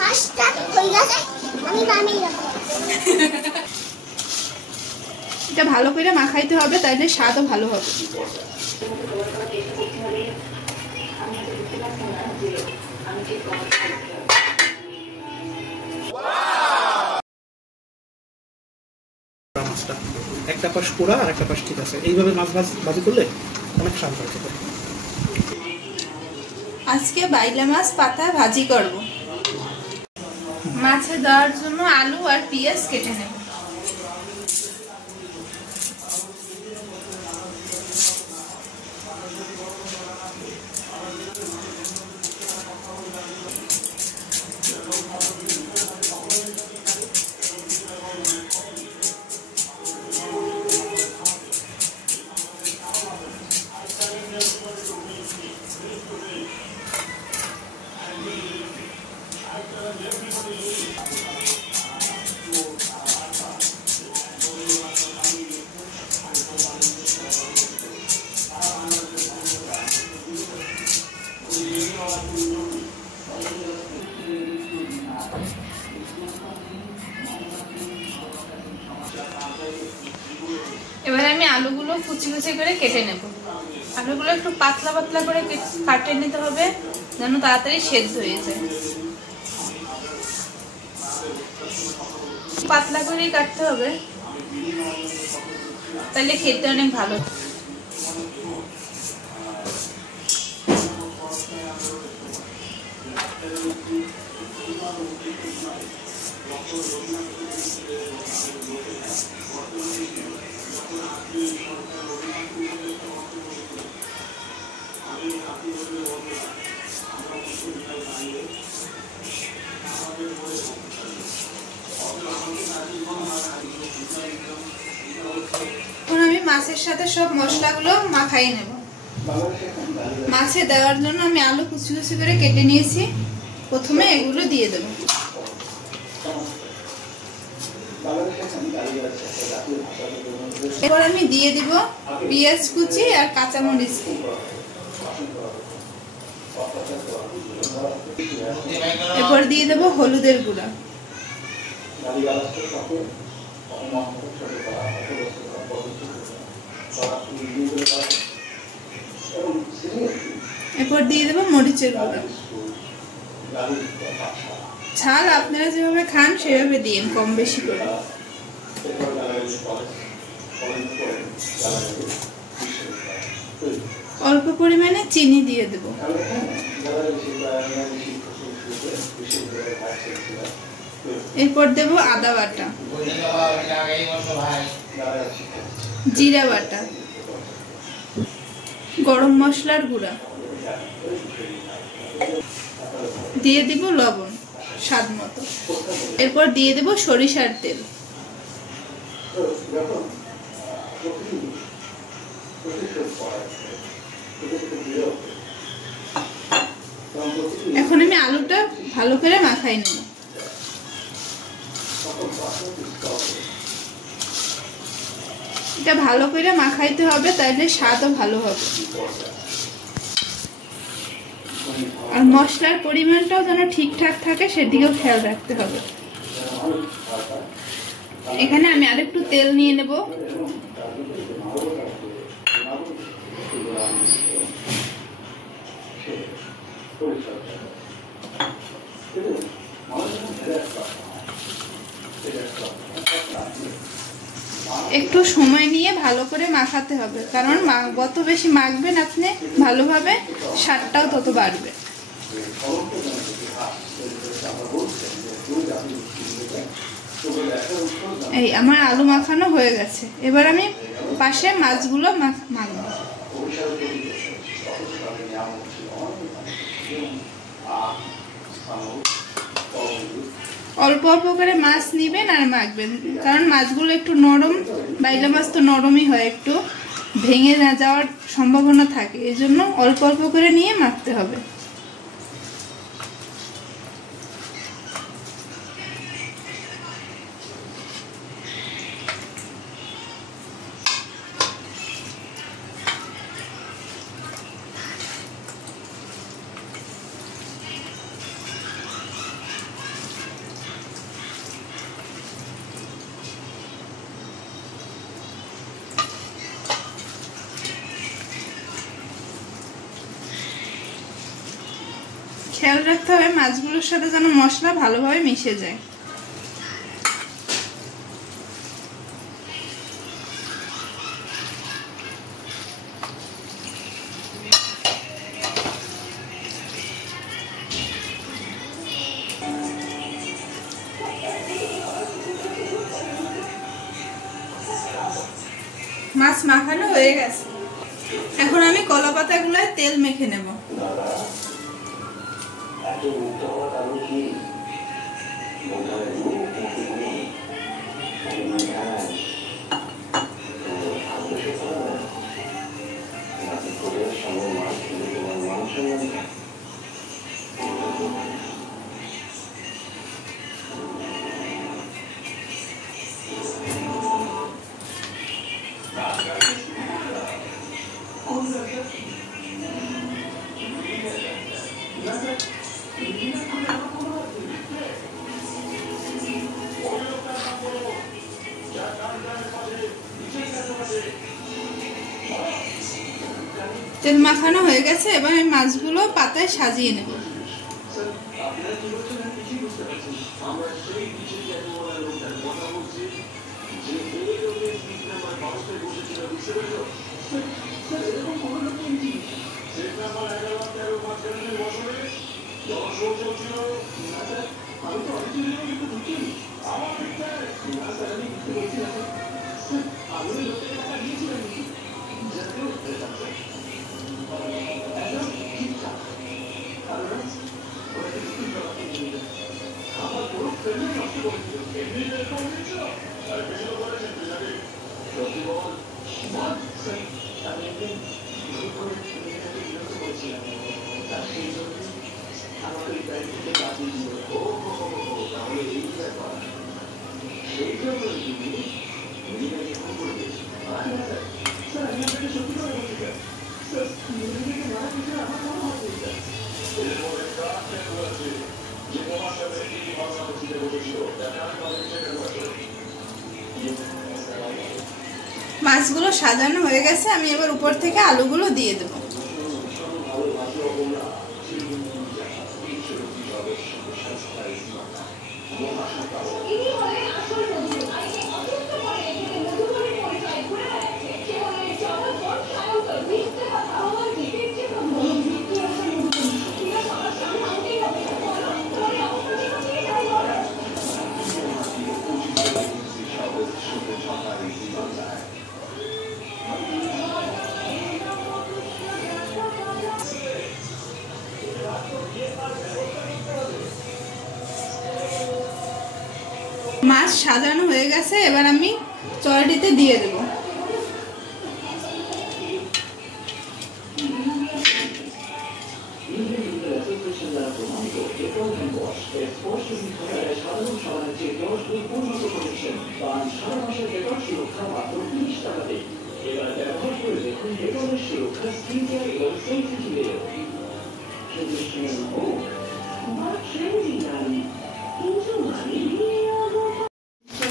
মাছটা হয়ে গেছে, আমি বানিয়ে রাখবো। এটা ভালো করে মাখাইতে হবে, তাইলে স্বাদও ভালো হবে। মাছটা একটা পাশ পোড়া আর একটা পাশ ঠিক আছে, এইভাবে মাছ ভাজি করলে অনেক স্বাদ হয় খেতে। আজকে বাইলা মাছ পাতা ভাজি করব। মাছে দেওয়ার জন্য আলু আর পেঁয়াজ কেটে নেব। এবারে আমি আলুগুলো কুচি কুচি করে কেটে নেব। আলুগুলো একটু পাতলা পাতলা করে কাটে নিতে হবে, যেন তাড়াতাড়ি সেদ্ধ হয়ে যায়। পাতলা করেই কাটতে হবে, তাহলে খেতে অনেক ভালো। এখন আমি মাছের সাথে সব মশলাগুলো মাখাই নেব। মাছে দেওয়ার জন্য আমি আলু কুচি কুচি করে কেটে নিয়েছি। প্রথমে এগুলো দিয়ে দেব। এরপর আমি দিয়ে দিব পেঁয়াজ কুচি আর কাঁচামরিচ। এরপর দিয়ে দেব হলুদের গুঁড়া। এরপর দিয়ে দেব মরিচের গুঁড়া। ঝাল আপনারা যেভাবে খান সেভাবে দিন, কম বেশি করে। অল্প পরিমাণে চিনি দিয়ে দেব। এরপর দেব আদা বাটা, জিরা বাটা, গরম মশলার গুঁড়া, দিয়ে দিব লবণ স্বাদ মতো। এরপর দিয়ে দেব সরিষার তেল। এখন আমি আলুটা ভালো করে মাখাই নেব। এটা ভালো করে মাখাইতে হবে, তাইলে স্বাদও ভালো হবে। আর মশলার পরিমাণটাও যেন ঠিকঠাক থাকে, সেদিকেও খেয়াল রাখতে হবে। এখানে আমি আরেকটু তেল নিয়ে নেব। একটু সময় নিয়ে ভালো করে মাখাতে হবে, কারণ যত বেশি মাখবেন আপনি ভালোভাবে, স্বাদটাও তত বাড়বে। এই আমার আলু মাখানো হয়ে গেছে। এবার আমি পাশে মাছগুলো মাখবো। অল্প অল্প করে মাছ নিবেন আর মাখবেন, কারণ মাছগুলো একটু নরম, বাইলা মাছ তো নরমই হয়, একটু ভেঙে না যাওয়ার সম্ভাবনা থাকে, এই জন্য অল্প অল্প করে নিয়ে মাখতে হবে। খেয়াল রাখতে হবে মাছগুলোর সাথে যেন মশলা ভালোভাবে মিশে যায়। মাছ মাখানো হয়ে গেছে, এখন আমি কলা পাতাগুলোয় তেল মেখে নেব। তেল মাখানো হয়ে গেছে, এবার আমি মাছগুলো পাতায় সাজিয়ে নেব। মাছগুলো সাজানো হয়ে গেছে, আমি এবার উপর থেকে আলুগুলো দিয়ে দেব। মাছ সাজানো হয়ে গেছে, এবার আমি চড়াইতে দিয়ে দেব।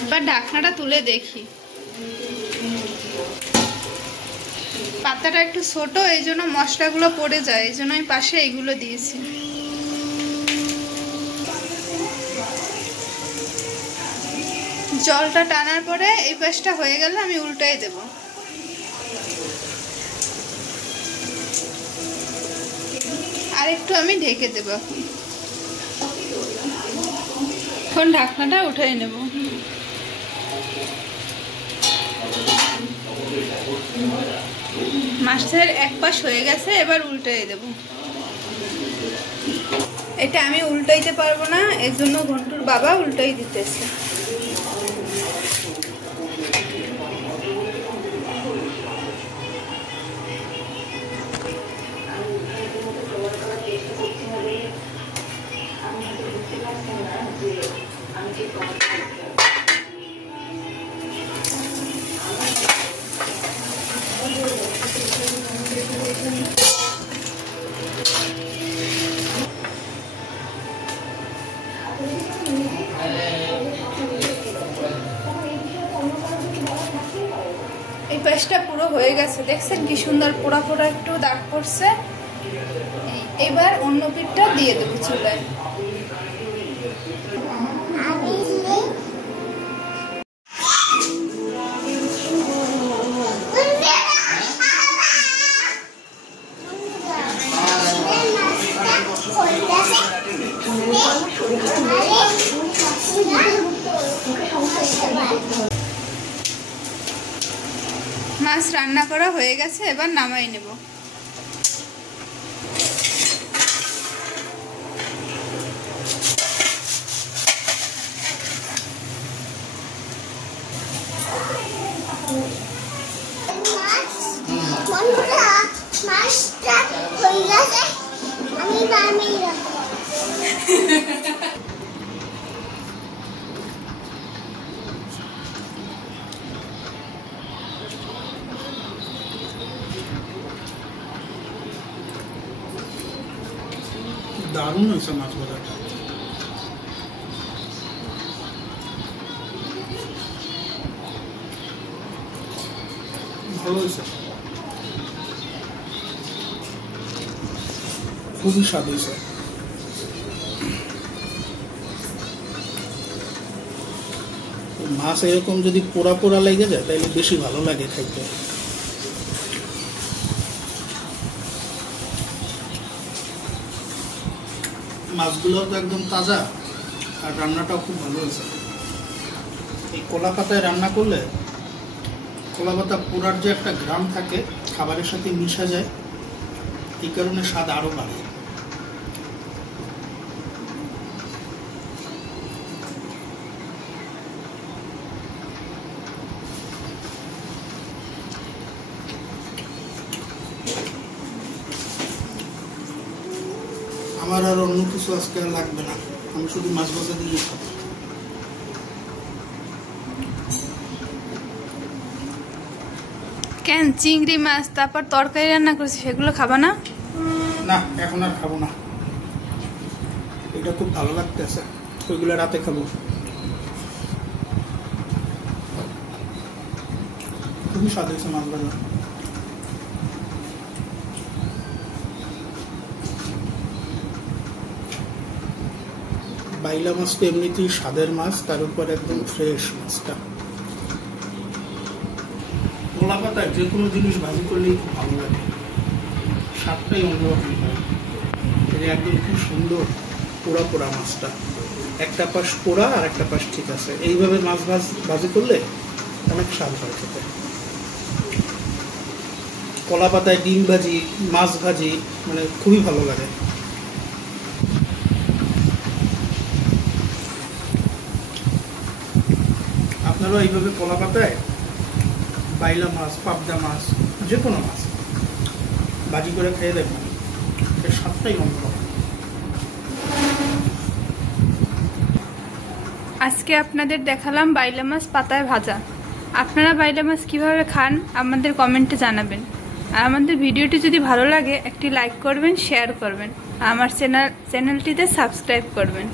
এবার ঢাকনাটা তুলে দেখি, পাতাটা একটু ছোট, এই জন্য মশলাগুলো পড়ে যায়, এই জন্য আমি পাশে এইগুলো দিয়েছি। জলটা টানার পরে এই পাশটা হয়ে গেলে আমি উল্টাই দেব। আর একটু আমি ঢেকে দেব। এখন ঢাকনাটা উঠিয়ে নেব। মাছের এক পাশ হয়ে গেছে, এবার উল্টাই দেব। এটা আমি উল্টাইতে পারবো না, এর জন্য ঘন্টুর বাবা উল্টাই দিতেছে। এই পাশটা পুরো হয়ে গেছে, দেখছেন কি সুন্দর পোড়া পোড়া একটু দাগ পড়ছে। এবার অন্য পিঠটা দিয়ে দেবো চুলায়। মাছ রান্না করা হয়ে গেছে, এবার নামাই নেব। মাছটা হয়ে গেছে, আমি নামিয়ে নেব। দারুণ হয়েছে মাছ ভাজাটা। ভালো হয়েছে, খুবই স্বাদ হয়েছে। মাছ এরকম যদি পোড়া পোড়া লেগে যায় তাহলে বেশি ভালো লাগে খাইতে। মাছগুলো তো একদম তাজা, আর রান্নাটাও খুব ভালো হয়েছে। এই কলা পাতায় রান্না করলে কলা পাতা পোড়ার যে একটা ঘ্রাণ থাকে খাবারের সাথে মিশা যায়, এই কারণে স্বাদ আরো বাড়ে। আমার আর অন্য কিছু আজকে আর লাগবে না, আমি শুধু মাছ ভাজা দিয়ে খাবো। কেন চিংড়ি মাছ তারপর তরকারি রান্না করছি, সেগুলো খাবা না? না, এখন আর খাবো না, এটা খুব ভালো লাগতেছে, ওইগুলো রাতে খাবো। খুবই স্বাদ হয়েছে মাছ ভাজা। বাইলা মাছ তো এমনিতেই স্বাদের মাছ, তার উপর একদম ফ্রেশ মাছটা। কলা পাতায় যে কোনো জিনিস ভাজি করলেই খুব ভালো লাগে, স্বাদটাই অন্যরকম হয়। এটা একদম খুব সুন্দর পোড়া পোড়া মাছটা, একটা পাশ পোড়া আর একটা পাশ ঠিক আছে। এইভাবে মাছ ভাজি করলে অনেক স্বাদ হয় খেতে। কলা পাতায় ডিম ভাজি, মাছ ভাজি, মানে খুবই ভালো লাগে। আপনারাও এইভাবে কলা পাতায় বাইলা মাছ, পাবদা মাছ, যে কোনো মাছ ভাজি করে খেয়ে দেখবেন, এর স্বাদটাই অন্যরকম। আজকে আপনাদের দেখালাম বাইলা মাছ পাতায় ভাজা। আপনারা বাইলা মাছ কিভাবে খান আমাদের কমেন্টে জানাবেন। আর আমাদের ভিডিওটি যদি ভালো লাগে একটি লাইক করবেন, শেয়ার করবেন, আমার চ্যানেলটিতে সাবস্ক্রাইব করবেন।